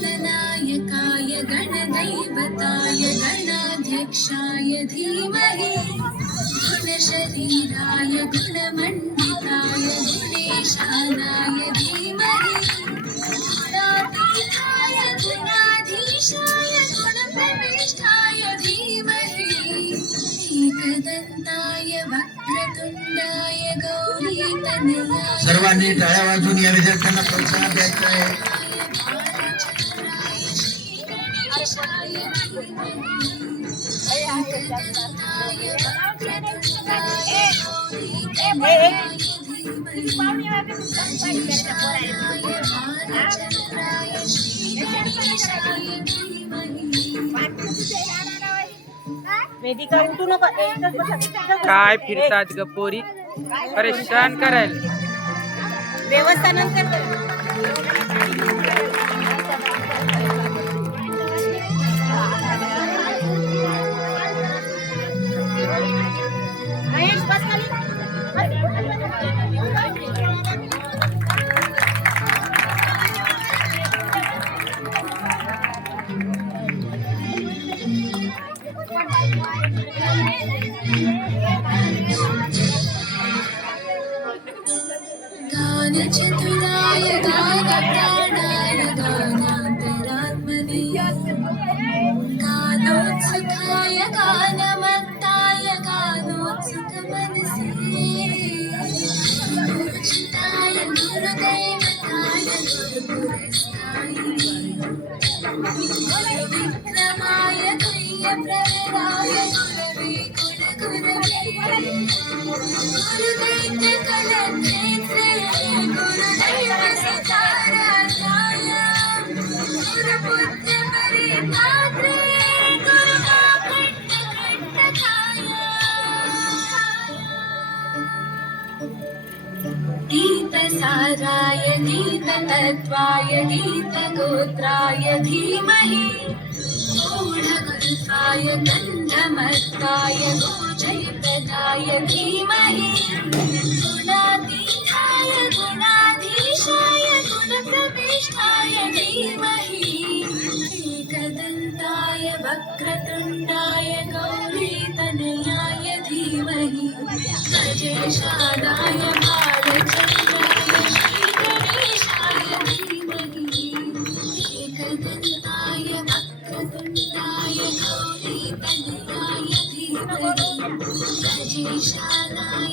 गणनायकाय गणदैवताय गणाध्यक्षाय धीमहि गुणशरीराय गुणमण्डिताय गुणेशानाय धीमहि गुणातीताय गुणाधीशाय गुणप्रविष्टाय धीमहि एकदन्ताय वक्रतुण्डाय गौरीतनयाय सर्वांनी टाळ्या वाजवून या विद्यार्थ्यांना प्रोत्साहन द्यायचं आहे. काय फिरतात ग पोरी, परेशान करायला. व्यवस्था नंतर गानचतुराय गानप्राणाय गानान्तरात्मने गानोत्सुकाय गानमत्ताय गानोत्सुकमनसे गुरुचिताय गुरुदैवताय गुरुपुरस्ताय गुरुविक्रमाय गुह्यप्रवराय गुरवे गुरुगुरवे गुरुदैत्यकलक्षेत्रे गुरुदैवसताराध्याय गुरुपुत्रपरिपात्रे गुरुकाकण्ठकण्ठकाय गीतसाराय गीततत्त्वाय गीतगोत्राय धीमहि गूढगुल्फाय गन्धमत्ताय गोजयप्रदाय धीमहि गुणातीताय गुणाधीशाय गुणप्रविष्टाय धीमहि एकदन्ताय वक्रतुण्डाय गौरीतनयाय धीमहि गजेशानाय भालचन्द्राय श्रीगणेशाय धीमहि एकदन्ताय वक्रतुण्डाय गौरीतनयाय धीमहि गजेशानाय